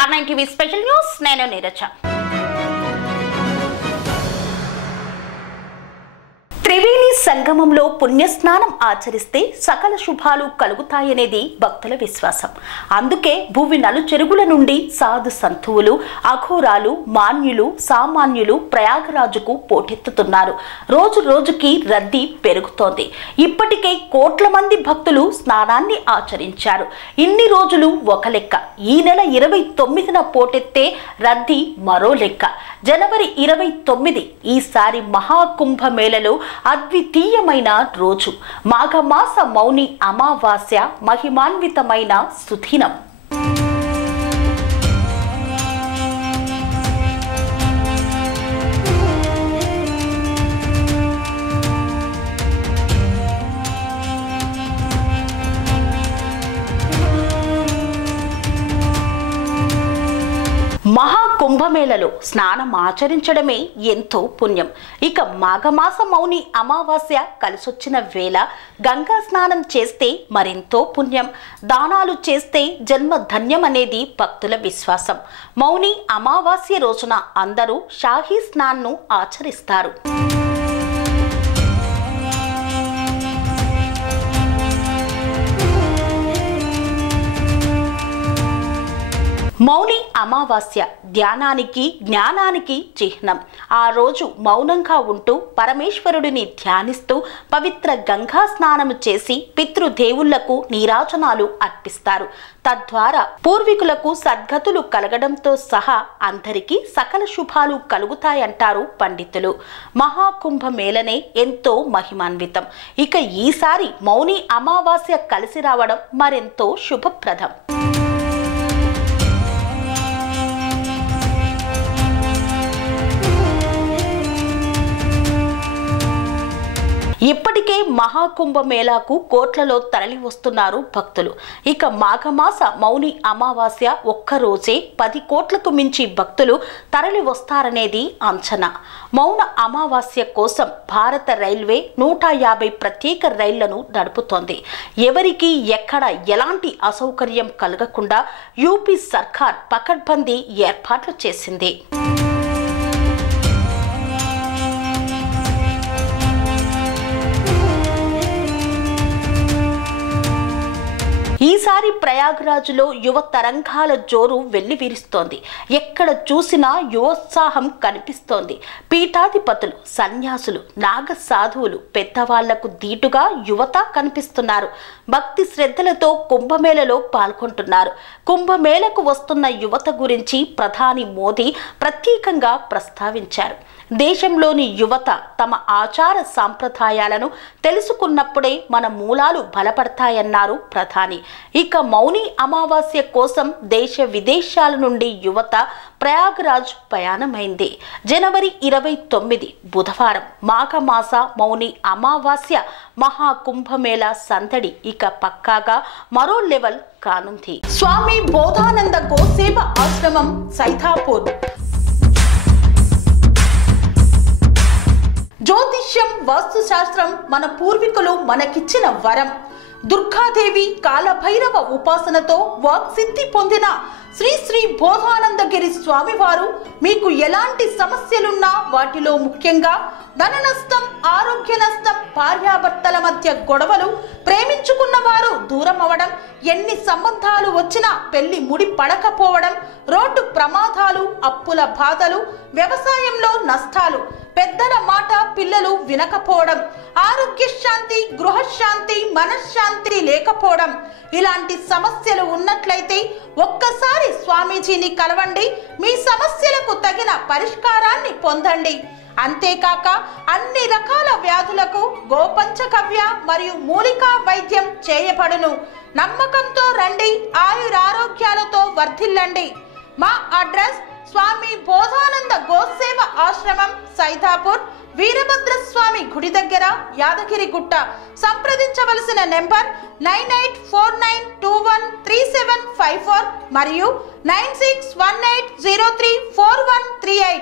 R9 TV special news నేను నీరజ. త్రివేణి సంగమంలో పుణ్యస్నానం ఆచరిస్తే సకల శుభాలు కలుగుతాయనేది భక్తుల విశ్వాసం. అందుకే భూమి నలుచెరుగుల నుండి సాధు సంతువులు, అఘోరాలు, మాన్యులు, సామాన్యులు ప్రయాగరాజుకు పోటెత్తుతున్నారు. రోజు రోజుకి రద్దీ పెరుగుతోంది. ఇప్పటికే కోట్ల మంది భక్తులు స్నానాన్ని ఆచరించారు. ఇన్ని రోజులు ఒక లెక్క, ఈ నెల 29న పోటెత్తే రద్దీ మరో లెక్క. జనవరి 29 ఈసారి మహాకుంభమేళలో అద్వితీయమైన రోజు. మాఘమాస మౌని అమావాస్య మహిమాన్వితమైన సుదినం. మహాకుంభమేళలో స్నానం ఆచరించడమే ఎంతో పుణ్యం. ఇక మాఘమాస మౌని అమావాస్య కలిసొచ్చిన వేళ గంగా స్నానం చేస్తే మరెంతో పుణ్యం. దానాలు చేస్తే జన్మ ధన్యం అనేది భక్తుల విశ్వాసం. మౌని అమావాస్య రోజున అందరూ షాహీ స్నాన్ను ఆచరిస్తారు. మౌని అమావాస్య ధ్యానానికి, జ్ఞానానికి చిహ్నం. ఆ రోజు మౌనంగా ఉంటూ పరమేశ్వరుడిని ధ్యానిస్తూ పవిత్ర గంగా స్నానము చేసి పితృదేవుళ్లకు నీరాజనాలు అర్పిస్తారు. తద్వారా పూర్వీకులకు సద్గతులు కలగడంతో సహా అందరికీ సకల శుభాలు కలుగుతాయంటారు పండితులు. మహాకుంభమేళనే ఎంతో మహిమాన్వితం. ఇక ఈసారి మౌని అమావాస్య కలిసి రావడం మరెంతో శుభప్రదం. ఇప్పటికే మహాకుంభమేళాకు కోట్లలో తరలి వస్తున్నారు భక్తులు. ఇక మాఘమాస మౌని అమావాస్య ఒక్కరోజే 10 కోట్లకు మించి భక్తులు తరలి వస్తారనేది అంచనా. మౌన అమావాస్య కోసం భారత రైల్వే 150 ప్రత్యేక రైళ్లను నడుపుతోంది. ఎవరికి ఎక్కడ ఎలాంటి అసౌకర్యం కలగకుండా యూపీ సర్కార్ పకడ్బందీ ఏర్పాట్లు చేసింది. ఈసారి ప్రయాగరాజులో యువ తరంగాల జోరు వెల్లివిరుస్తోంది. ఎక్కడ చూసినా యువోత్సాహం కనిపిస్తోంది. పీఠాధిపతులు, సన్యాసులు, నాగ సాధువులు, పెద్దవాళ్లకు దీటుగా యువత కనిపిస్తున్నారు. భక్తి శ్రద్ధలతో కుంభమేళలో పాల్గొంటున్నారు. కుంభమేళకు వస్తున్న యువత గురించి ప్రధాని మోదీ ప్రత్యేకంగా ప్రస్తావించారు. దేశంలోని యువత తమ ఆచార సాంప్రదాయాలను తెలుసుకున్నప్పుడే మన మూలాలు బలపడతాయన్నారు ప్రధాని. ఇక మౌని అమావాస్య కోసం దేశ విదేశాల నుండి యువత ప్రయాగరాజ్ ప్రయాణమైంది. జనవరి 29 బుధవారం మాఘమాస మౌని అమావాస్య మహాకుంభమేళ సందడి ఇక పక్కాగా మరో లెవెల్ కానుంది. స్వామి బోధానంద గోసేవ ఆశ్రమం సైథాపూర్. జ్యోతిష్యం, వాస్తుశాస్త్రం మన పూర్వీకులు మనకిచ్చిన వరం. దుర్గాదేవి, కాలభైరవ ఉపాసనతో వాక్సిద్ధి పొందిన శ్రీ శ్రీ బోధానందగిరి స్వామివారు మీకు ఎలాంటి సమస్యలున్నా, వాటిలో ముఖ్యంగా ధన నష్టం, ఆరోగ్య నష్టం, భార్యాభర్తల మధ్య గొడవలు, ప్రేమించుకున్న వారు దూరం అవడం, ఎన్ని సంబంధాలు వచ్చినా పెళ్లి ముడి పడకపోవడం, రోడ్డు ప్రమాదాలు, అప్పుల బాధలు, వ్యవసాయంలో నష్టాలు, పెద్దల మాట పిల్లలు వినకపోవడం, ఆరోగ్య శాంతి, గృహశాంతి, మనశ్శాంతి లేకపోవడం, ఇలాంటి సమస్యలు ఉన్నట్లయితే ఒక్కసారి స్వామీజీని కలవండి. మీ సమస్యలకు తగిన పరిష్కారాన్ని పొందండి. అంతేకాక అన్ని రకాల వ్యాధులకు గోపంచగవ్య మరియు మూలికా వైద్యం చేయబడును. నమ్మకంతో రండి, ఆయురారోగ్యాలతో వర్ధిల్లండి. మా అడ్రస్ స్వామి బోధానంద గోసేవ ఆశ్రమం సైథాపూర్, వీరభద్రస్వామి గుడి దగ్గర, యాదగిరిగుట్ట. సంప్రదించవలసిన నెంబర్ 9849213754 మరియు 9618034138.